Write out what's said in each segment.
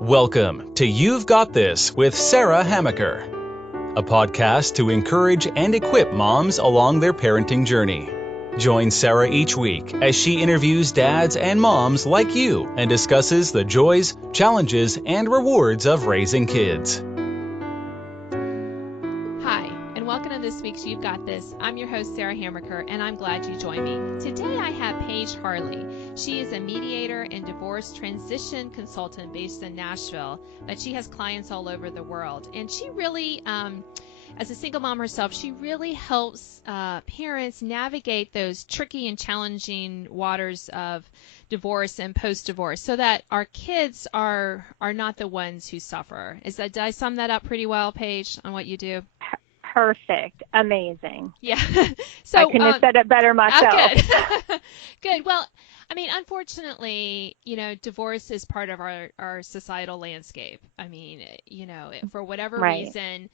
Welcome to You've Got This with Sarah Hamaker, a podcast to encourage and equip moms along their parenting journey. Join Sarah each week as she interviews dads and moms like you and discusses the joys, challenges, and rewards of raising kids. Hi, and welcome to this week's You've Got This. I'm your host, Sarah Hamaker, and I'm glad you joined me. Today I have Paige Harley. She is a mediator and divorce transition consultant based in Nashville, but she has clients all over the world. And she really, as a single mom herself, she really helps parents navigate those tricky and challenging waters of divorce and post-divorce so that our kids are not the ones who suffer. Did I sum that up pretty well, Paige, on what you do? Perfect. Amazing. Yeah. So I couldn't have said it better myself. Good. Good. Well, I mean, unfortunately, divorce is part of our societal landscape. I mean, for whatever reason,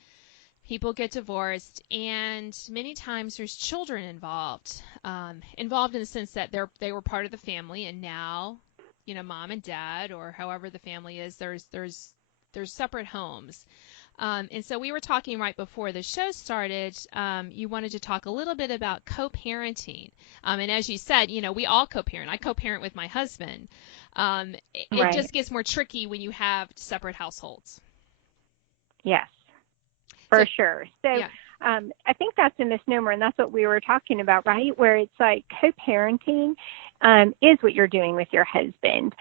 people get divorced, and many times there's children involved in the sense that they were part of the family, and now, mom and dad, or however the family is, there's separate homes. And so we were talking right before the show started, you wanted to talk a little bit about co-parenting. And as you said, we all co-parent. I co-parent with my husband. It just gets more tricky when you have separate households. Yes, for sure. So yeah. I think that's a misnomer, and that's what we were talking about, right? Where it's like co-parenting is what you're doing with your husband.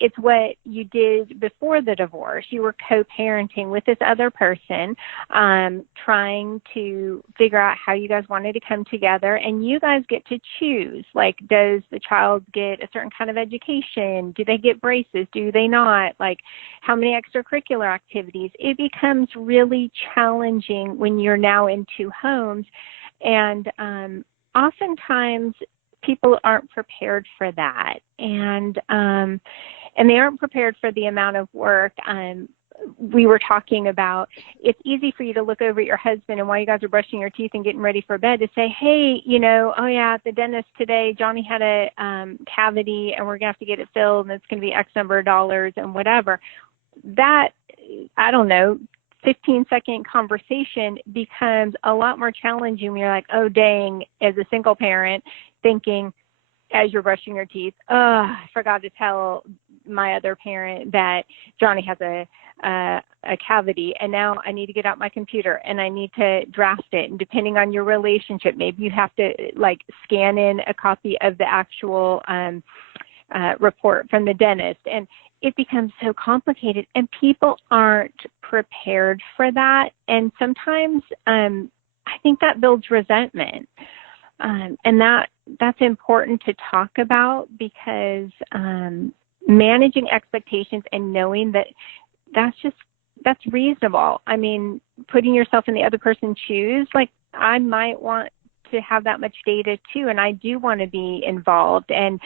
It's what you did before the divorce. You were co-parenting with this other person, trying to figure out how you guys wanted to come together, and you guys get to choose. Like, does the child get a certain kind of education? Do they get braces? Do they not? Like, how many extracurricular activities? It becomes really challenging when you're now in two homes, and oftentimes people aren't prepared for that, and they aren't prepared for the amount of work. We were talking about, it's easy for you to look over at your husband, and while you guys are brushing your teeth and getting ready for bed, to say, hey, oh yeah, at the dentist today, Johnny had a cavity, and we're gonna have to get it filled, and it's gonna be X number of dollars and whatever. That, I don't know, 15-second conversation becomes a lot more challenging when you're like, oh, dang, as a single parent, thinking as you're brushing your teeth, oh, I forgot to tell my other parent that Johnny has a cavity, and now I need to get out my computer and I need to draft it. And depending on your relationship, maybe you have to scan in a copy of the actual report from the dentist. And it becomes so complicated, and people aren't prepared for that. And sometimes I think that builds resentment. And that's important to talk about, because managing expectations and knowing that that's reasonable. I mean, putting yourself in the other person's shoes, like, I might want to have that much data too, and I do want to be involved. And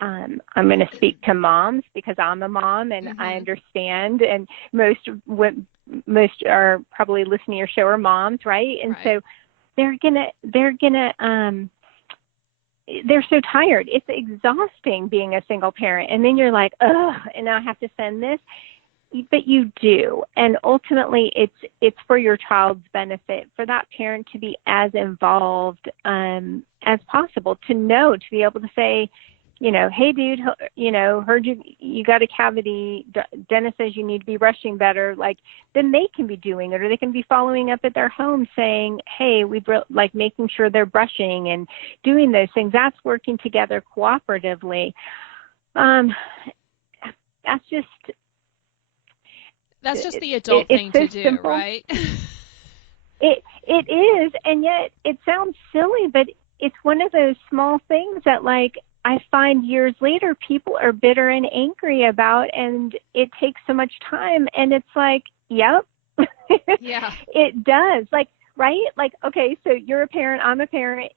I'm going to speak to moms because I'm a mom, and I understand, and most are probably listening to your show are moms, right? And so they're so tired. It's exhausting being a single parent. And then you're like, oh, and now I have to send this. But you do. And ultimately it's for your child's benefit, for that parent to be as involved as possible, to be able to say, hey, dude, heard you got a cavity. Dentist says you need to be brushing better. Then they can be doing it, or they can be following up at their home saying, hey, making sure they're brushing and doing those things. That's working together cooperatively. That's just the adult thing to do, simple. Right? It is, and yet it sounds silly, but it's one of those small things that, I find years later people are bitter and angry about, and it takes so much time. And it's like, yep, yeah, it does. Right? Okay, so you're a parent, I'm a parent.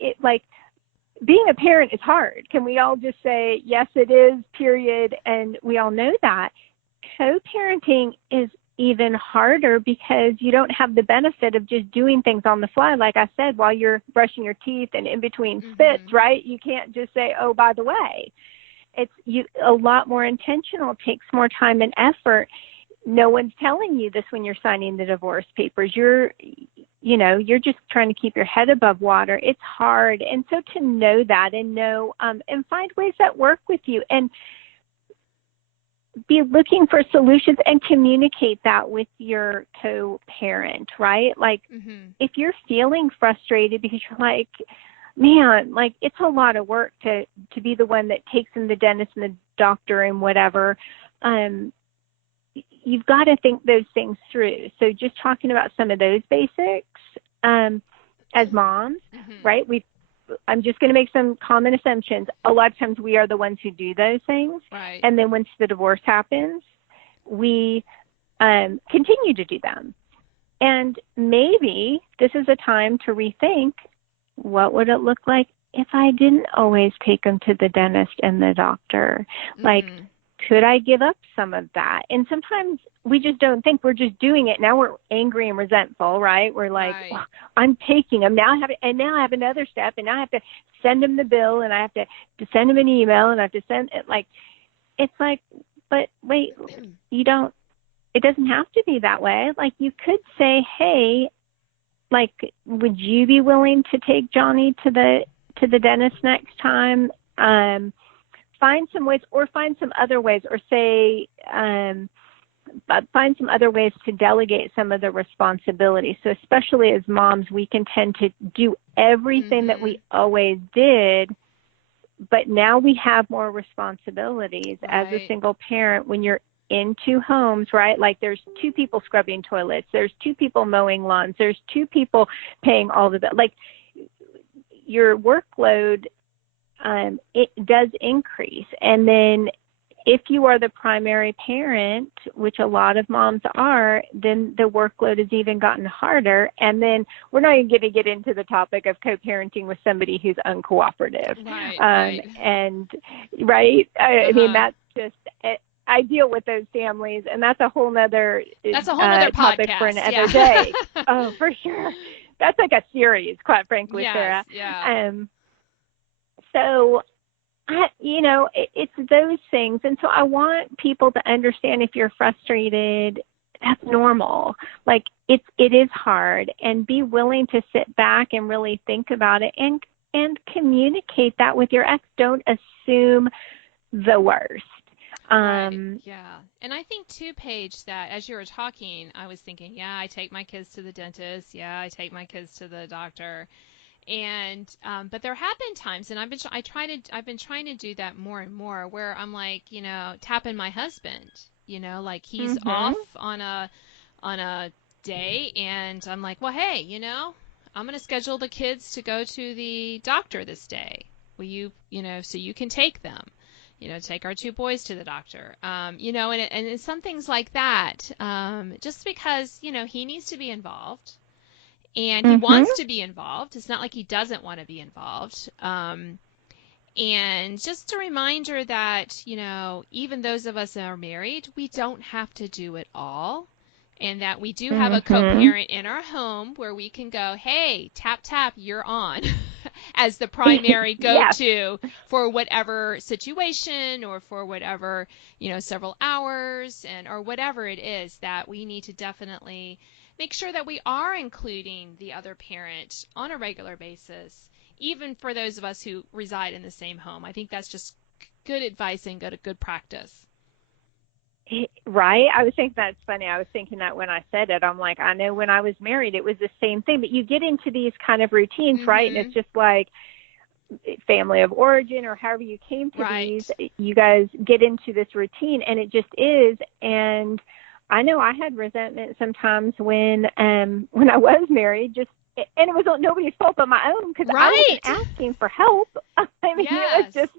Being a parent is hard. Can we all just say, yes, it is, period? And we all know that. Co-parenting is even harder because you don't have the benefit of just doing things on the fly. Like I said, while you're brushing your teeth and in between spits, right? You can't just say, oh, by the way. a lot more intentional, takes more time and effort. No one's telling you this when you're signing the divorce papers. You're just trying to keep your head above water. It's hard. And so to know that and and find ways that work with you and be looking for solutions and communicate that with your co-parent, right? Like if you're feeling frustrated because you're like, man, like it's a lot of work to be the one that takes in the dentist and the doctor and whatever, you've got to think those things through. So just talking about some of those basics as moms, right? I'm just going to make some common assumptions. A lot of times we are the ones who do those things. Right. And then once the divorce happens, we continue to do them. And maybe this is a time to rethink, what would it look like if I didn't always take them to the dentist and the doctor? Like, could I give up some of that? And sometimes we just don't think, we're just doing it. Now we're angry and resentful, right? We're like, well, I'm taking them now. Now I have another step, and now I have to send them the bill, and I have to send them an email, and I have to send it. Like, it's like, but wait, it doesn't have to be that way. Like, you could say, hey, like, would you be willing to take Johnny to the dentist next time? Find some ways, or find some other ways, or say, find some other ways to delegate some of the responsibility. So especially as moms, we can tend to do everything that we always did, but now we have more responsibilities as a single parent when you're in two homes, right? Like there's two people scrubbing toilets, there's two people mowing lawns, there's two people paying all the bills. Like your workload, it does increase. And then if you are the primary parent, which a lot of moms are, then the workload has even gotten harder. And then we're not even going to get into the topic of co-parenting with somebody who's uncooperative. Right. And I mean, that's just, I deal with those families, and that's a whole nother podcast topic for another day. Oh, for sure. That's like a series, quite frankly, Sarah. Yeah. So, it's those things. And so I want people to understand, if you're frustrated, that's normal. Like it is hard, and be willing to sit back and really think about it and communicate that with your ex. Don't assume the worst. Yeah. And I think too, Paige, that as you were talking, I was thinking, I take my kids to the dentist. Yeah, I take my kids to the doctor. And but there have been times, and I've been trying to do that more and more, where I'm like, tapping my husband, like he's off on a day, and I'm like, well, hey, I'm going to schedule the kids to go to the doctor this day. Will you, so you can take them, take our two boys to the doctor, and it's some things like that, just because, he needs to be involved. And he wants to be involved. It's not like he doesn't want to be involved. And just a reminder that, even those of us that are married, we don't have to do it all. And that we do have a co-parent in our home where we can go, hey, tap, tap, you're on, as the primary go-to for whatever situation, or for whatever, several hours, or whatever it is, that we need to definitely make sure that we are including the other parent on a regular basis, even for those of us who reside in the same home. I think that's just good advice and good practice. Right. I was thinking that's funny. I was thinking that when I said it, I'm like, I know when I was married, it was the same thing. But you get into these kind of routines, right? And it's just like family of origin, or however you came to these, you guys get into this routine, and it just is. And I know I had resentment sometimes when I was married, and it was nobody's fault but my own, because I wasn't asking for help. I mean, it was just,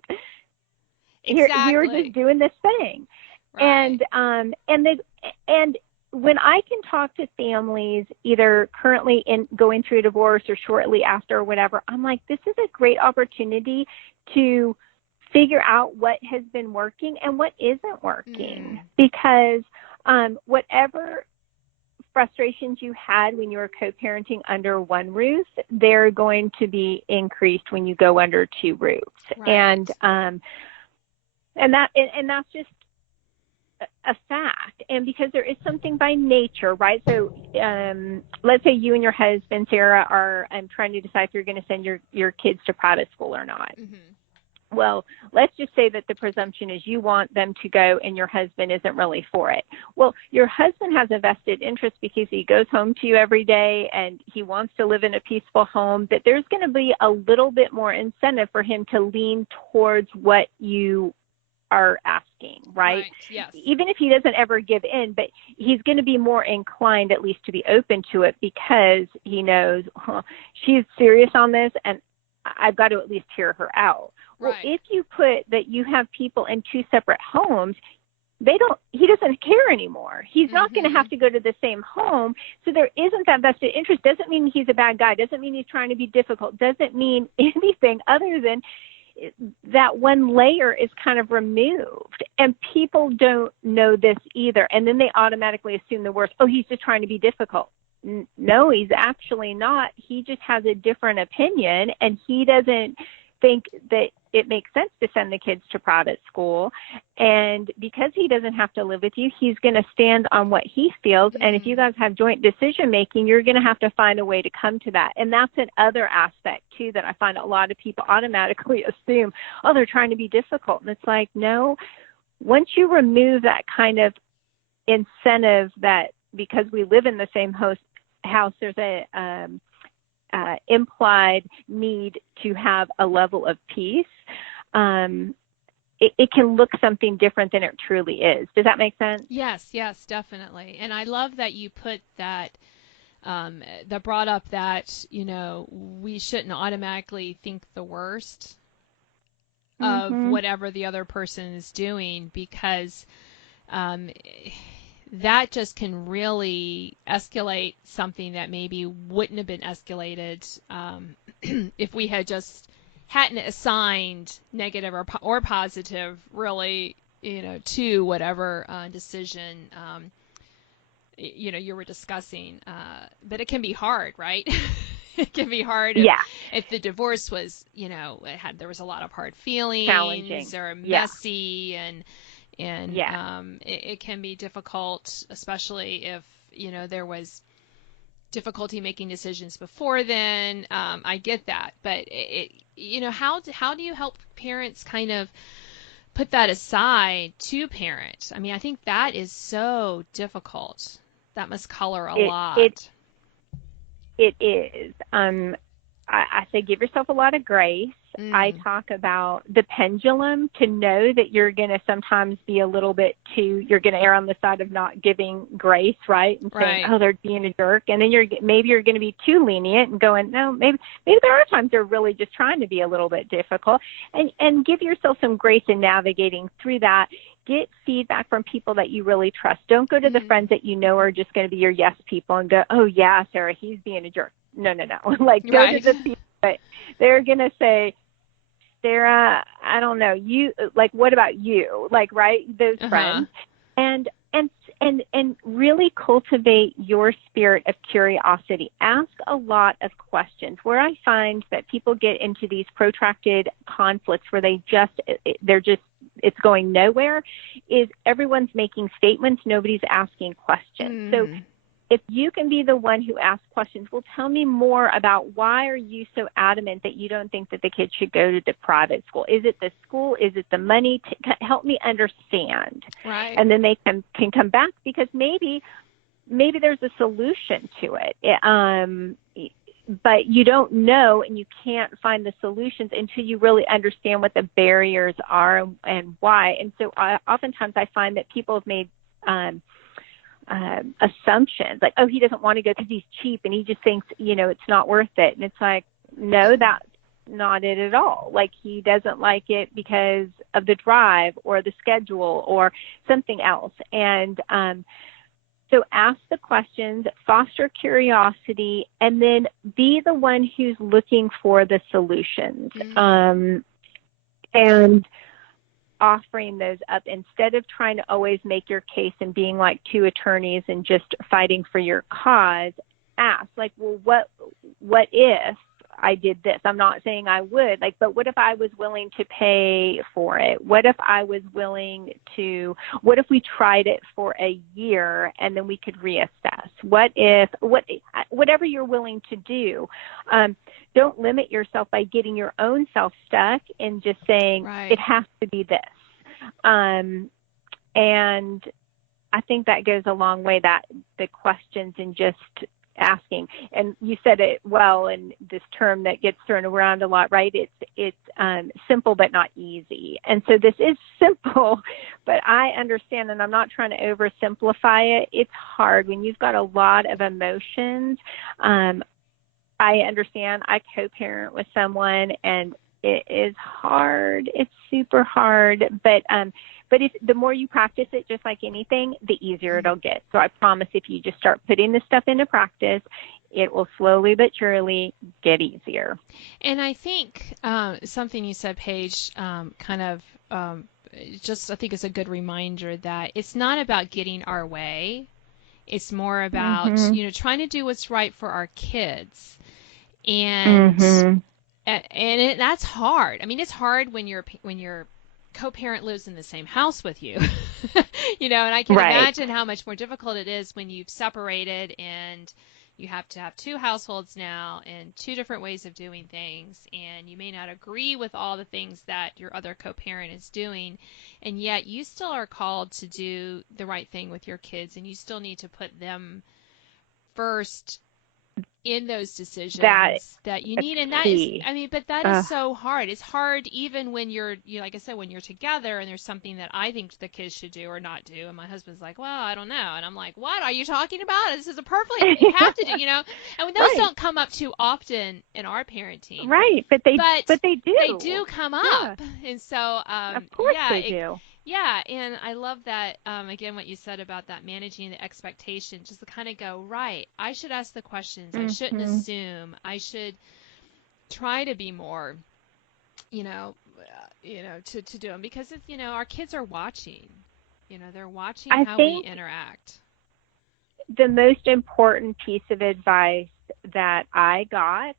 we were just doing this thing. Right. And when I can talk to families either currently going through a divorce or shortly after or whatever, I'm like, this is a great opportunity to figure out what has been working and what isn't working, because whatever frustrations you had when you were co-parenting under one roof, they're going to be increased when you go under two roofs. Right. And And that's just a fact. And because there is something by nature, right? So let's say you and your husband, Sarah, are trying to decide if you're going to send your kids to private school or not. Mm-hmm. Well, let's just say that the presumption is you want them to go and your husband isn't really for it. Well, your husband has a vested interest because he goes home to you every day and he wants to live in a peaceful home, that there's going to be a little bit more incentive for him to lean towards what you are asking, right? Yes. Even if he doesn't ever give in, but he's going to be more inclined at least to be open to it because he knows she's serious on this and I've got to at least hear her out. Well, if you put that you have people in two separate homes, he doesn't care anymore. He's not going to have to go to the same home. So there isn't that vested interest. Doesn't mean he's a bad guy. Doesn't mean he's trying to be difficult. Doesn't mean anything other than that one layer is kind of removed. And people don't know this either. And then they automatically assume the worst. Oh, he's just trying to be difficult. No, he's actually not. He just has a different opinion and he doesn't think that it makes sense to send the kids to private school. And because he doesn't have to live with you, he's going to stand on what he feels. And if you guys have joint decision making, you're going to have to find a way to come to that. And that's another aspect too that I find a lot of people automatically assume, oh, they're trying to be difficult. And it's like, no, once you remove that kind of incentive that because we live in the same house, there's a implied need to have a level of peace, it can look something different than it truly is. Does that make sense? Yes, definitely. And I love that you put that, that brought up that, we shouldn't automatically think the worst of whatever the other person is doing because that just can really escalate something that maybe wouldn't have been escalated if we had just hadn't assigned negative or positive really, to whatever decision, you were discussing. But it can be hard, right? It can be hard if the divorce was, there was a lot of hard feelings, challenging, or messy, and it can be difficult, especially if, there was difficulty making decisions before then. I get that. But, how do you help parents kind of put that aside to parent? I mean, I think that is so difficult. That must color a lot. It is. I say give yourself a lot of grace. I talk about the pendulum, to know that you're going to sometimes be a little bit you're going to err on the side of not giving grace, right? And saying, oh, they're being a jerk. And then maybe you're going to be too lenient and going, no, maybe there are times they're really just trying to be a little bit difficult, and give yourself some grace in navigating through that. Get feedback from people that you really trust. Don't go to the friends that are just going to be your yes people and go, oh yeah, Sarah, he's being a jerk. No. Like, go to the people that they're going to say, Sarah, I don't know, you, like, what about you? Like, right, those friends. And really cultivate your spirit of curiosity. Ask a lot of questions. Where I find that people get into these protracted conflicts where it's going nowhere, is everyone's making statements, nobody's asking questions. So if you can be the one who asks questions, well, tell me more about why are you so adamant that you don't think that the kids should go to the private school? Is it the school? Is it the money? Help me understand. Right. And then they can come back, because maybe there's a solution to it. But you don't know, and you can't find the solutions until you really understand what the barriers are and why. And so oftentimes I find that people have made assumptions, like, oh, he doesn't want to go because he's cheap and he just thinks, it's not worth it. And it's like, no, that's not it at all. Like, he doesn't like it because of the drive or the schedule or something else. And so ask the questions, foster curiosity, and then be the one who's looking for the solutions. And offering those up, instead of trying to always make your case and being like two attorneys and just fighting for your cause. Ask, like, well, what if I did this? I'm not saying I would, like, but what if I was willing to pay for it? What if I was willing to, what if we tried it for a year and then we could reassess? Whatever you're willing to do, don't limit yourself by getting your own self stuck and just saying it has to be this. And I think that goes a long way, that the questions and just asking. And you said it well, in this term that gets thrown around a lot, right? It's simple but not easy. And so this is simple, but I understand, and I'm not trying to oversimplify it. It's hard when you've got a lot of emotions. I understand. I co-parent with someone, and it is hard. It's super hard, but if the more you practice it, just like anything, the easier it'll get. So I promise, if you just start putting this stuff into practice, it will slowly but surely get easier. And I think something you said, Paige, I think is a good reminder that it's not about getting our way. It's more about, trying to do what's right for our kids. And that's hard. I mean, it's hard when your co-parent lives in the same house with you, and I can imagine how much more difficult it is when you've separated and you have to have two households now and two different ways of doing things, and you may not agree with all the things that your other co-parent is doing, and yet you still are called to do the right thing with your kids, and you still need to put them first in those decisions that you need. And that is, but that is so hard. It's hard even when you're like I said, when you're together and there's something that I think the kids should do or not do, and my husband's like, well, I don't know, and I'm like, what are you talking about? This is a perfectly, you have to do, and when those don't come up too often in our parenting, but they do. They do come up, and so of course they do. Yeah, and I love that, again, what you said about that managing the expectation, just to kind of go, I should ask the questions. I shouldn't assume. I should try to be more, to do them, because, our kids are watching. They're watching how we interact. The most important piece of advice that I got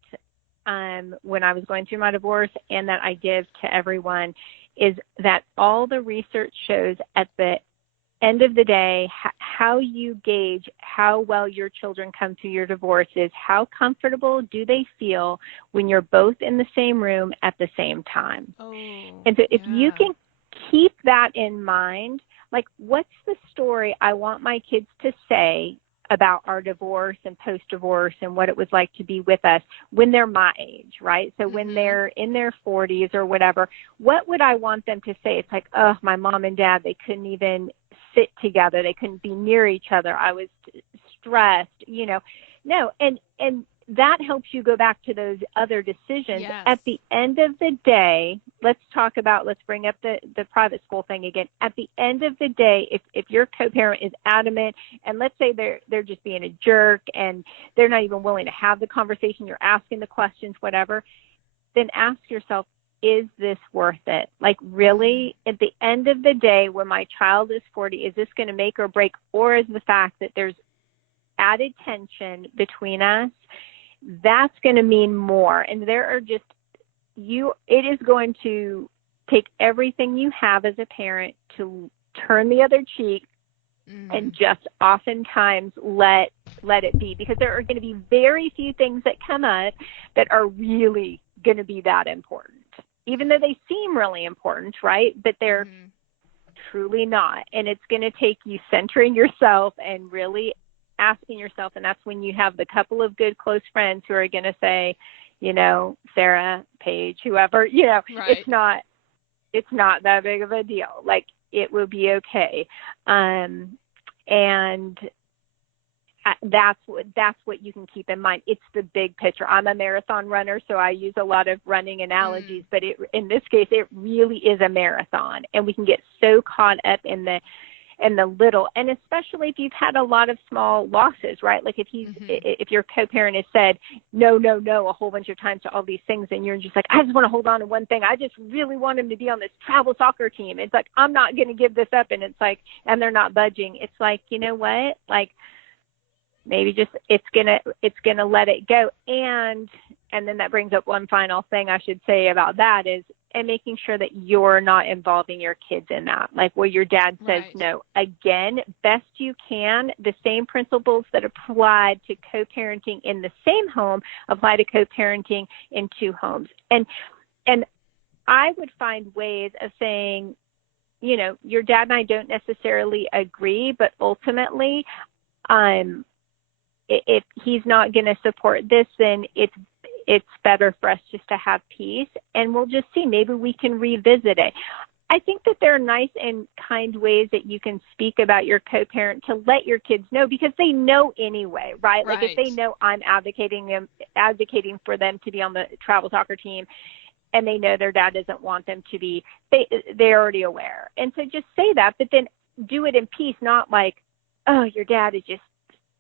when I was going through my divorce, and that I give to everyone, is that all the research shows at the end of the day, how you gauge how well your children come through your divorce is how comfortable do they feel when you're both in the same room at the same time. And so if you can keep that in mind, like, what's the story I want my kids to say about our divorce and post-divorce and what it was like to be with us when they're my age, right? So when they're in their 40s or whatever, what would I want them to say? It's like, oh, my mom and dad, they couldn't even sit together. They couldn't be near each other. I was stressed, No, and that helps you go back to those other decisions. Yes. At the end of the day, let's bring up the private school thing again. At the end of the day, if your co-parent is adamant, and let's say they're just being a jerk and they're not even willing to have the conversation, you're asking the questions, whatever, then ask yourself, is this worth it? Like, really, at the end of the day, when my child is 40, is this going to make or break, or is the fact that there's added tension between us, that's going to mean more. And there are just, it is going to take everything you have as a parent to turn the other cheek and just oftentimes let it be, because there are going to be very few things that come up that are really going to be that important, even though they seem really important, right? But they're truly not. And it's going to take you centering yourself and really asking yourself, and that's when you have the couple of good close friends who are going to say, Sarah, Paige, whoever, it's not that big of a deal. Like, it will be okay. And that's what you can keep in mind. It's the big picture. I'm a marathon runner, so I use a lot of running analogies, but in this case, it really is a marathon, and we can get so caught up in the little, and especially if you've had a lot of small losses, right? Like if your co-parent has said no a whole bunch of times to all these things, and you're just like, I just want to hold on to one thing. I just really want him to be on this travel soccer team. It's like, I'm not going to give this up. And it's like, and they're not budging. It's like, you know what? Like, maybe just it's gonna let it go. And and then that brings up one final thing I should say about that is, and making sure that you're not involving your kids in that. Like where your dad says no. Again, best you can, the same principles that apply to co-parenting in the same home apply to co-parenting in two homes. And I would find ways of saying, you know, your dad and I don't necessarily agree, but ultimately, if he's not going to support this, then it's better for us just to have peace, and we'll just see. Maybe we can revisit it. I think that there are nice and kind ways that you can speak about your co-parent to let your kids know, because they know anyway, right? Like if they know I'm advocating for them to be on the travel soccer team, and they know their dad doesn't want them to be, they're already aware. And so just say that, but then do it in peace, not like, oh, your dad is just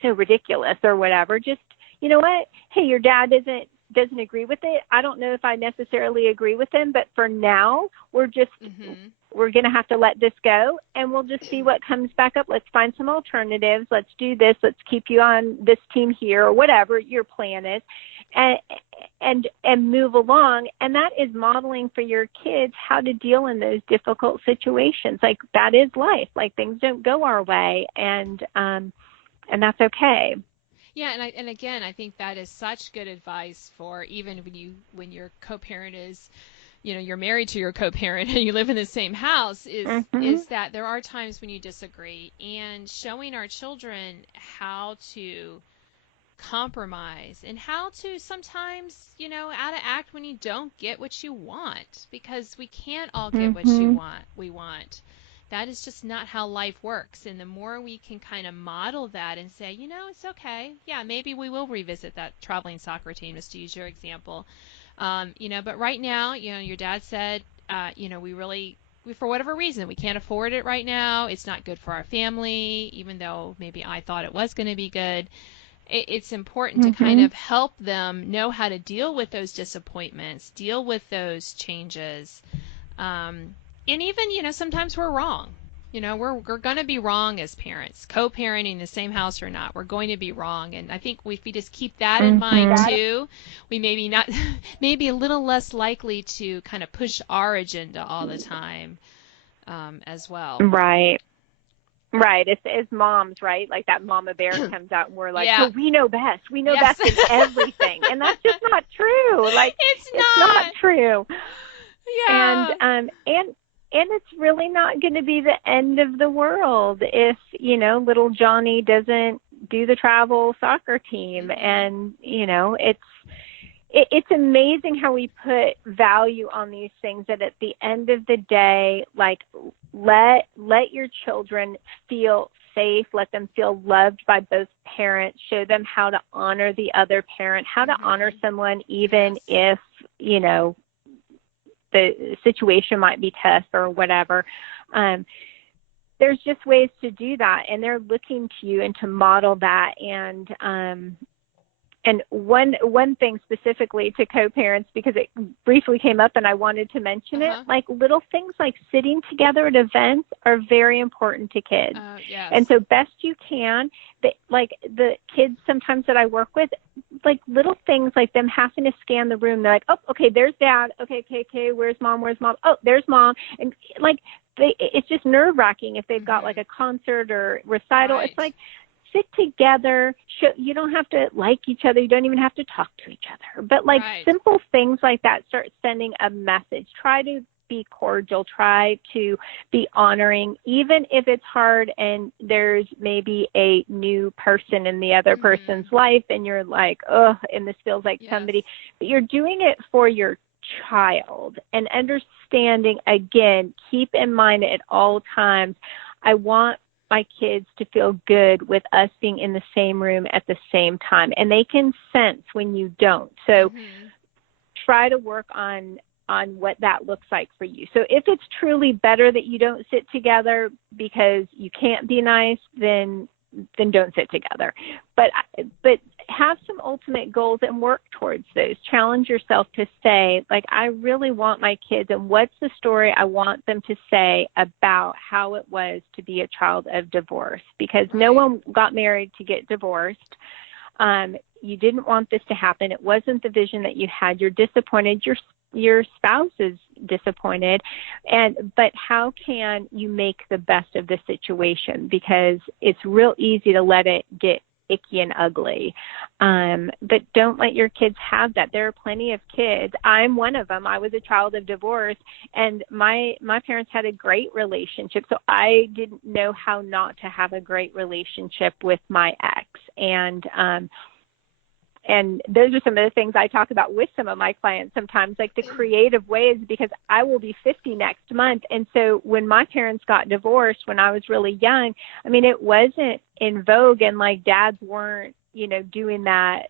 so ridiculous or whatever. Just, you know what? Hey, your dad doesn't agree with it. I don't know if I necessarily agree with him, but for now, we're just, we're going to have to let this go, and we'll just see what comes back up. Let's find some alternatives. Let's do this. Let's keep you on this team here, or whatever your plan is, and move along. And that is modeling for your kids how to deal in those difficult situations. Like that is life. Like things don't go our way, and that's okay. Yeah, and again, I think that is such good advice for even when your co-parent is, you know, you're married to your co-parent and you live in the same house, is that there are times when you disagree, and showing our children how to compromise and how to sometimes, you know, how to act when you don't get what you want, because we can't all get what we want. That is just not how life works. And the more we can kind of model that and say, you know, it's okay. Yeah, maybe we will revisit that traveling soccer team, just to use your example. You know, but right now, you know, your dad said, you know, we for whatever reason, we can't afford it right now. It's not good for our family, even though maybe I thought it was going to be good. It's important to kind of help them know how to deal with those disappointments, deal with those changes. And even, you know, sometimes we're wrong. You know, we're going to be wrong as parents, co-parenting in the same house or not. We're going to be wrong. And I think if we just keep that in mind too, we maybe a little less likely to kind of push our agenda all the time as well. Right. Right. It's moms, right? Like that mama bear comes out and we're like, oh, we know best. We know best in everything. And that's just not true. Like it's not true. Yeah. And it's really not going to be the end of the world if, you know, little Johnny doesn't do the travel soccer team. And, you know, it's amazing how we put value on these things, that at the end of the day, like let your children feel safe, let them feel loved by both parents, show them how to honor the other parent, how to honor someone even if, you know, the situation might be tough or whatever. There's just ways to do that, and they're looking to you and to model that. And one thing specifically to co-parents, because it briefly came up and I wanted to mention it, like little things like sitting together at events are very important to kids. And so best you can, like the kids sometimes that I work with, like little things like them having to scan the room. They're like, oh, okay, there's dad. Okay, where's mom? Oh, there's mom. And like it's just nerve-wracking if they've got like a concert or recital. It's like, sit together. You don't have to like each other. You don't even have to talk to each other. But like simple things like that start sending a message. Try to be cordial. Try to be honoring, even if it's hard and there's maybe a new person in the other person's life and you're like, oh, and this feels like somebody. But you're doing it for your child, and understanding, again, keep in mind at all times, I want my kids to feel good with us being in the same room at the same time, and they can sense when you don't. So try to work on what that looks like for you. So if it's truly better that you don't sit together because you can't be nice, then don't sit together. But have some ultimate goals and work towards those. Challenge yourself to say, like, I really want my kids, and what's the story I want them to say about how it was to be a child of divorce? Because no one got married to get divorced. You didn't want this to happen. It wasn't the vision that you had. You're disappointed. Your spouse is disappointed. But how can you make the best of the situation? Because it's real easy to let it get icky and ugly. But don't let your kids have that. There are plenty of kids. I'm one of them. I was a child of divorce, and my parents had a great relationship. So I didn't know how not to have a great relationship with my ex. And those are some of the things I talk about with some of my clients sometimes, like the creative ways, because I will be 50 next month. And so when my parents got divorced when I was really young, I mean, it wasn't in vogue, and like dads weren't, doing that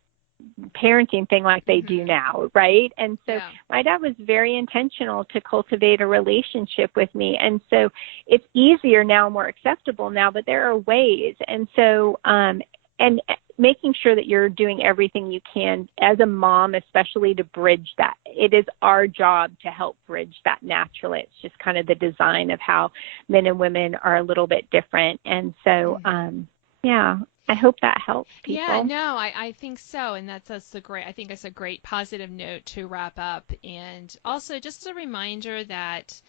parenting thing like they do now, right? And so my dad was very intentional to cultivate a relationship with me. And so it's easier now, more acceptable now, but there are ways. And so, and making sure that you're doing everything you can as a mom, especially to bridge that. It is our job to help bridge that naturally. It's just kind of the design of how men and women are a little bit different. And so, I hope that helps people. Yeah, no, I think so. And that's a great positive note to wrap up. And also just a reminder that,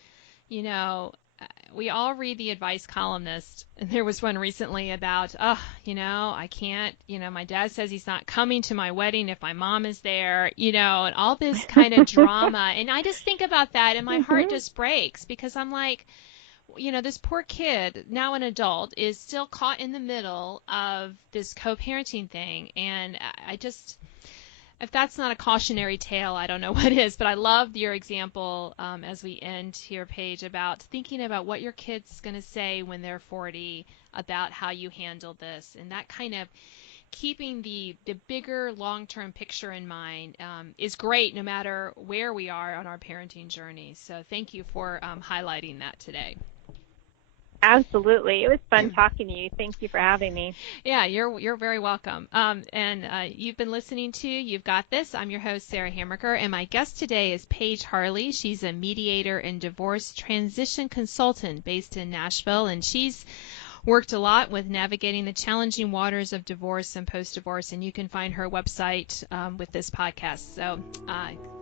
we all read the advice columnist, and there was one recently about, I can't, my dad says he's not coming to my wedding if my mom is there, and all this kind of drama. And I just think about that, and my heart just breaks, because I'm like, this poor kid, now an adult, is still caught in the middle of this co-parenting thing. And if that's not a cautionary tale, I don't know what is. But I love your example as we end here, Paige, about thinking about what your kid's going to say when they're 40 about how you handled this. And that kind of keeping the bigger long-term picture in mind is great no matter where we are on our parenting journey. So thank you for highlighting that today. Absolutely. It was fun talking to you. Thank you for having me. Yeah, you're very welcome. And you've been listening to You've Got This. I'm your host, Sarah Hammaker, and my guest today is Paige Harley. She's a mediator and divorce transition consultant based in Nashville, and she's worked a lot with navigating the challenging waters of divorce and post-divorce, and you can find her website with this podcast. So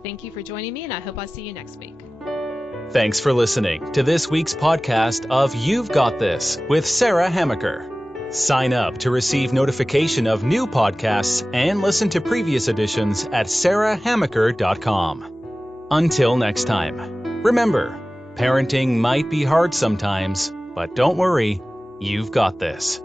thank you for joining me, and I hope I'll see you next week. Thanks for listening to this week's podcast of You've Got This with Sarah Hammaker. Sign up to receive notification of new podcasts and listen to previous editions at sarahhammaker.com. Until next time, remember, parenting might be hard sometimes, but don't worry, you've got this.